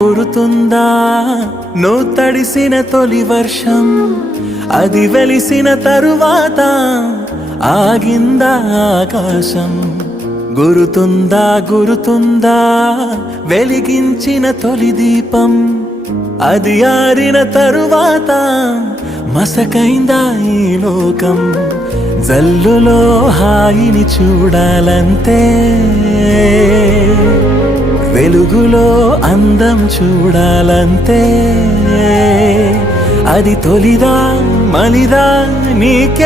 గురుతుందా నువ్వు తడిసిన తొలి వర్షం, అది వెలిసిన తరువాత ఆగిందా ఆకాశం. గురుతుందా వెలిగించిన తొలి దీపం, అది ఆరిన తరువాత మసకైందా ఈ లోకం. జల్లులో హాయిని చూడాలంతే, వెలుగులో అందం చూడాలంతే. అది తొలిదా మలిదా నీకెందుకే?